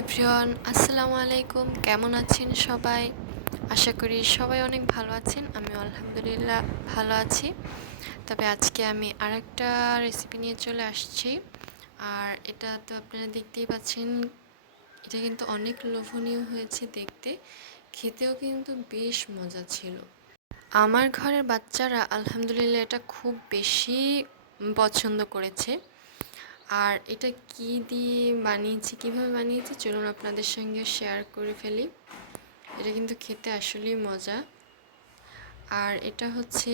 Everyone, আসসালামু আলাইকুম। কেমন আছেন সবাই? আশা করি সবাই অনেক ভালো আছেন। আমি আলহামদুলিল্লাহ ভালো আছি। তবে আজকে আমি আরেকটা রেসিপি নিয়ে চলে আসছি। আর এটা তো আপনারা দেখতেই পাচ্ছেন, এটা কিন্তু অনেক লোভনীয় হয়েছে দেখতে, খেতেও কিন্তু বেশ মজা ছিল। আমার ঘরের বাচ্চারা আলহামদুলিল্লাহ এটা খুব বেশি পছন্দ করেছে। আর এটা কি দিয়ে বানিয়েছি, কিভাবে বানিয়েছি চলুন আপনাদের সঙ্গে শেয়ার করে ফেলি। এটা কিন্তু খেতে আসলেই মজা। আর এটা হচ্ছে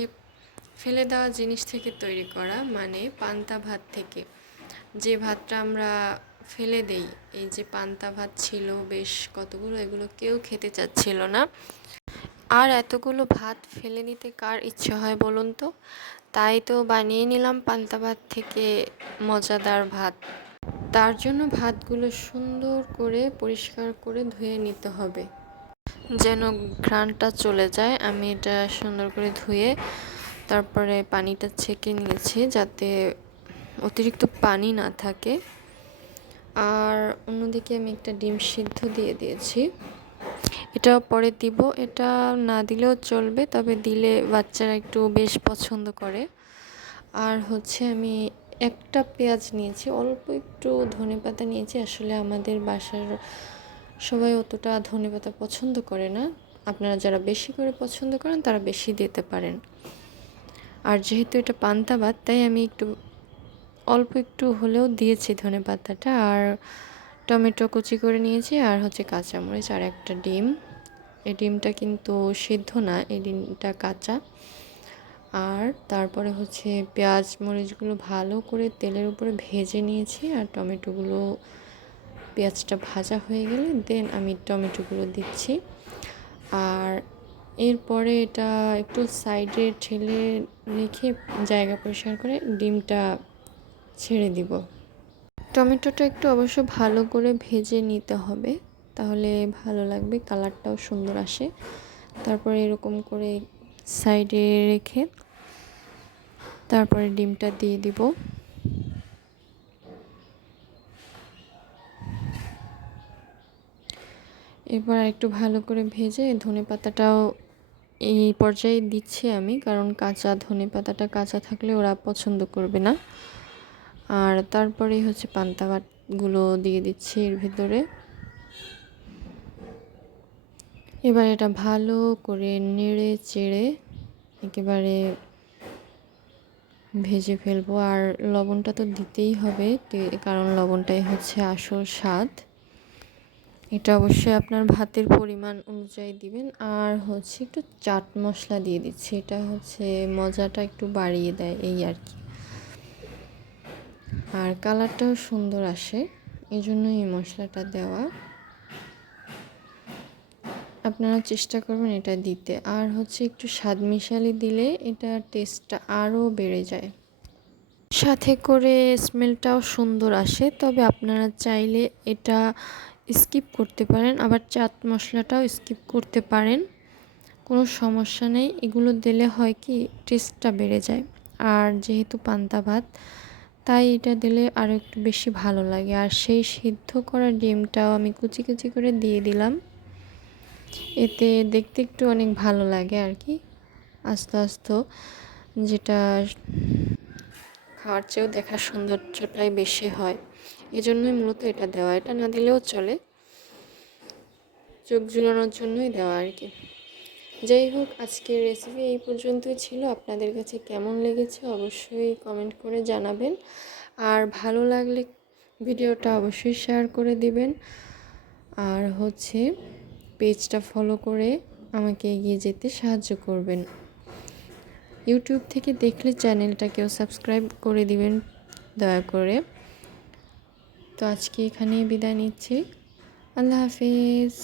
ফেলে দেওয়া জিনিস থেকে তৈরি করা, মানে পান্তা ভাত থেকে। যে ভাতটা আমরা ফেলে দেই, এই যে পান্তা ভাত ছিল বেশ কতগুলো, এগুলো কেউ খেতে চাচ্ছিল না। আর এতগুলো ভাত ফেলে দিতে কার ইচ্ছে হয় বলুন তো? তাই তো বানিয়ে নিলাম পান্তা ভাত থেকে মজাদার ভাত। তার জন্য ভাতগুলো সুন্দর করে পরিষ্কার করে ধুয়ে নিতে হবে, যেন ঘ্রাণটা চলে যায়। আমি এটা সুন্দর করে ধুয়ে তারপরে পানিটা ছেঁকে নিয়েছি, যাতে অতিরিক্ত পানি না থাকে। আর অন্যদিকে আমি একটা ডিম সিদ্ধ দিয়ে দিয়েছি, এটাও পরে দিব। এটা না দিলেও চলবে, তবে দিলে বাচ্চারা একটু বেশ পছন্দ করে। আর হচ্ছে আমি একটা পেঁয়াজ নিয়েছি, অল্প একটু ধনেপাতা নিয়েছি। আসলে আমাদের বাসার সবাই অতটা ধনেপাতা পছন্দ করে না। আপনারা যারা বেশি করে পছন্দ করেন তারা বেশি দিতে পারেন। আর যেহেতু এটা পান্তা ভাত, তাই আমি অল্প একটু হলেও দিয়েছি ধনেপাতাটা। আর টমেটো কুচি করে নিয়েছি, আর হচ্ছে কাঁচামরিচ, আর একটা ডিম। এই ডিমটা কিন্তু সিদ্ধ না, এই ডিমটা কাঁচা। আর তারপরে হচ্ছে পেঁয়াজ মরিচগুলো ভালো করে তেলের উপরে ভেজে নিয়েছি। আর টমেটোগুলো, পেঁয়াজটা ভাজা হয়ে গেলে দেন আমি টমেটোগুলো দিচ্ছি। আর এরপরে এটা একটু সাইডে ঠেলে রেখে জায়গা পরিষ্কার করে ডিমটা ছেড়ে দিব। টমেটোটা একটু অবশ্য ভালো করে ভেজে নিতে হবে, তাহলে ভালো লাগবে, কালারটাও সুন্দর আসে। তারপরে এরকম করে সাইডে রেখে তারপরে ডিমটা দিয়ে দিব। এরপর একটু ভালো করে ভেজে ধনেপাতাটাও এই পর্যায়ে দিচ্ছি আমি, কারণ কাঁচা ধনেপাতাটা কাঁচা থাকলে ওরা পছন্দ করবে না। আর তারপরে হচ্ছে পান্তা ভাতগুলো দিয়ে দিচ্ছি এর ভিতরে। এবার এটা ভালো করে নেড়ে চেড়ে একেবারে ভেজে ফেলবো। আর লবণটা তো দিতেই হবে, কারণ লবণটাই হচ্ছে আসল স্বাদ। এটা অবশ্যই আপনার ভাতের পরিমাণ অনুযায়ী দিবেন। আর হচ্ছে একটু চাট মশলা দিয়ে দিচ্ছি, এটা হচ্ছে মজাটা একটু বাড়িয়ে দেয় এই আর কি। আর কালারটাও সুন্দর আসে, এই জন্যই এই মশলাটা দেওয়া। আপনারা চেষ্টা করবেন এটা দিতে। আর হচ্ছে একটু স্বাদ মিশালি দিলে এটা টেস্টটা আরও বেড়ে যায়, সাথে করে স্মেলটাও সুন্দর আসে। তবে আপনারা চাইলে এটা স্কিপ করতে পারেন, আবার চাট মশলাটাও স্কিপ করতে পারেন, কোনো সমস্যা নেই। এগুলো দিলে হয় কি টেস্টটা বেড়ে যায়। আর যেহেতু পান্তা ভাত, তাই এটা দিলে আরও একটু বেশি ভালো লাগে। আর সেই সিদ্ধ করা ডিমটাও আমি কুচি কুচি করে দিয়ে দিলাম, এতে দেখতে একটু অনেক ভালো লাগে আর কি, আস্তে আস্তে, যেটা খাওয়ার চেয়েও দেখার সৌন্দর্যটাই বেশি হয়। এজন্যই মূলত এটা দেওয়া, এটা না দিলেও চলে, চোখ জুলানোর জন্যই দেওয়া আর কি। যাই হোক, আজকের রেসিপি এই পর্যন্তই ছিল। আপনাদের কাছে কেমন লেগেছে অবশ্যই কমেন্ট করে জানাবেন। আর ভালো লাগলে ভিডিওটা অবশ্যই শেয়ার করে দিবেন। আর হচ্ছে পেজটা ফলো করে আমাকে এগিয়ে যেতে সাহায্য করবেন। ইউটিউব থেকে দেখলে চ্যানেলটাকেও সাবস্ক্রাইব করে দিবেন দয়া করে। তো আজকে এখানেই বিদায় নিচ্ছি। আল্লাহ হাফিজ।